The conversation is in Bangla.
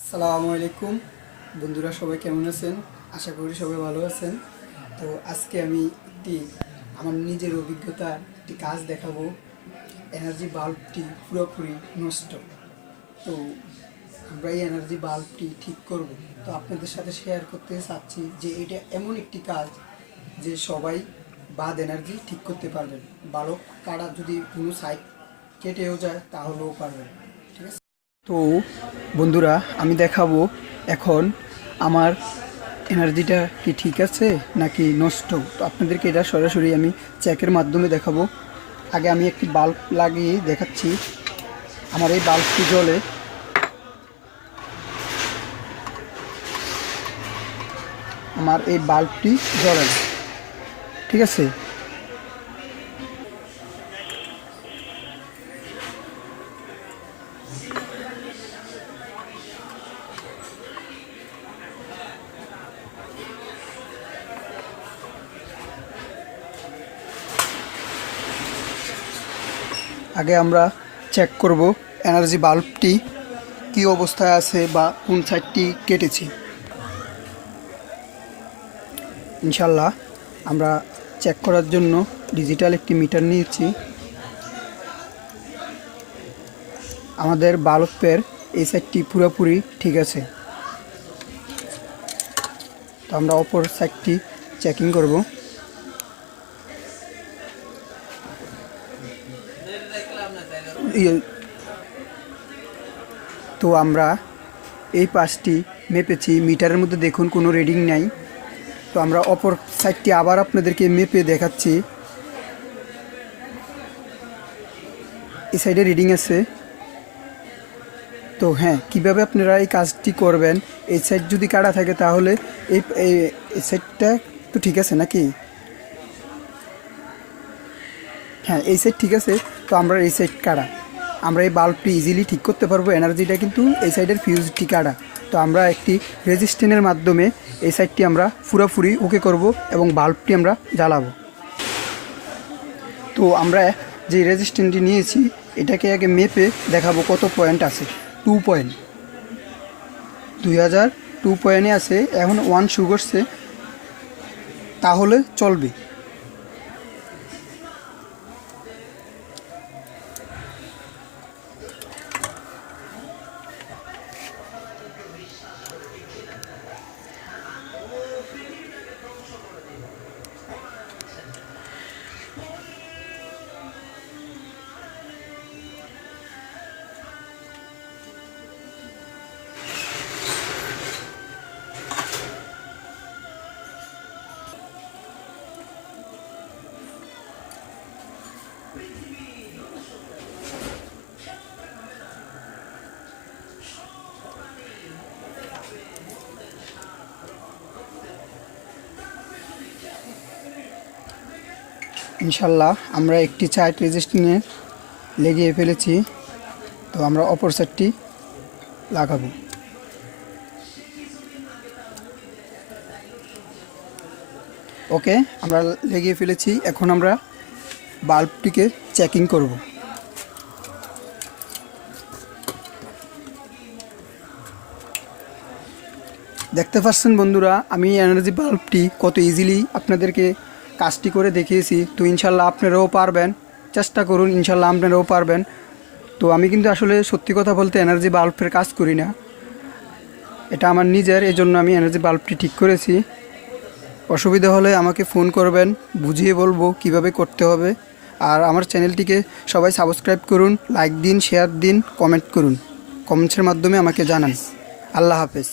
আসসালামু আলাইকুম বন্ধুরা, সবাই কেমন আছেন? আশা করি সবাই ভালো আছেন। তো আজকে আমি আমার নিজের অভিজ্ঞতার একটি কাজ দেখাবো। এনার্জি বাল্বটি পুরোপুরি নষ্ট। তো আমরা এই এনার্জি বাল্বটি ঠিক করব। তো আপনাদের সাথে শেয়ার করতে চাচ্ছি যে এটা এমন একটি কাজ যে সবাই বাদ এনার্জি ঠিক করতে পারবেন। বাল্ব কাটা যদি কোনো সাইড কেটেও যায় তাহলেও পারবেন। ঠিক আছে। তো বন্ধুরা, আমি দেখাবো এখন আমার এনার্জিটা কি ঠিক আছে নাকি নষ্ট। তো আপনাদেরকে এটা সরাসরি আমি চেকের মাধ্যমে দেখাবো। আগে আমি একটি বাল্ব লাগিয়ে দেখাচ্ছি। আমার এই বাল্বটি জ্বলে, আমার এই বাল্বটি জ্বলে না। ঠিক আছে। আগে আমরা চেক করব এনার্জি বাল্বটি কী অবস্থায় আছে বা কোন সাইডটি কেটেছি। ইনশাল্লাহ আমরা চেক করার জন্য ডিজিটাল একটি মিটার নিয়েছি। আমাদের বাল্বের এই সাইডটি পুরোপুরি ঠিক আছে। তো আমরা অপর সাইডটি চেকিং করব। তো আমরা এই পাশটি মেপেছি, মিটারের মধ্যে দেখুন কোনো রিডিং নাই। তো আমরা অপর সাইডটি আবার আপনাদেরকে মেপে দেখাচ্ছি। এই সাইডে রিডিং আছে। তো হ্যাঁ, কীভাবে আপনারা এই কাজটি করবেন, এই সাইড যদি কাটা থাকে তাহলে এই সাইডটা তো ঠিক আছে নাকি? হ্যাঁ, এই সাইড ঠিক আছে। তো আমরা এই সাইড কাটা, আমরা এই বাল্বটি ইজিলি ঠিক করতে পারবো। এনার্জিটা কিন্তু এই সাইডের ফিউজটি কাটা। তো আমরা একটি রেজিস্ট্যান্সের মাধ্যমে এই সাইডটি আমরা পুরোপুরি ওকে করব এবং বাল্বটি আমরা জ্বালাবো। তো আমরা যে রেজিস্ট্যান্সটি নিয়েছি এটাকে আগে মেপে দেখাবো কত পয়েন্ট আছে। 2 পয়েন্ট, 2000 2 পয়েন্টে আছে। এখন 1 শু করছে, তাহলে চলবে। ইনশাল্লাহ আমরা একটি চার্ট রেজিস্ট্যান্সে লেগিয়ে ফেলেছি। তো আমরা অপর সাইডটি লাগাবো। ওকে, আমরা লেগিয়ে ফেলেছি। এখন আমরা বাল্বটিকে চেকিং করব। দেখতে পাচ্ছেন বন্ধুরা, আমি এনার্জি বাল্বটি কত ইজিলি আপনাদেরকে কাজটি করে দেখিয়েছি। তো ইনশাল্লাহ আপনারাও পারবেন, চেষ্টা করুন, ইনশাল্লাহ আপনারাও পারবেন। তো আমি কিন্তু আসলে সত্যি কথা বলতে এনার্জি বাল্বের কাজ করি না, এটা আমার নিজের, এজন্য আমি এনার্জি বাল্বটি ঠিক করেছি। অসুবিধা হলে আমাকে ফোন করবেন, বুঝিয়ে বলবো কিভাবে করতে হবে। আর আমার চ্যানেলটিকে সবাই সাবস্ক্রাইব করুন, লাইক দিন, শেয়ার দিন, কমেন্ট করুন, কমেন্টসের মাধ্যমে আমাকে জানান। আল্লাহ হাফেজ।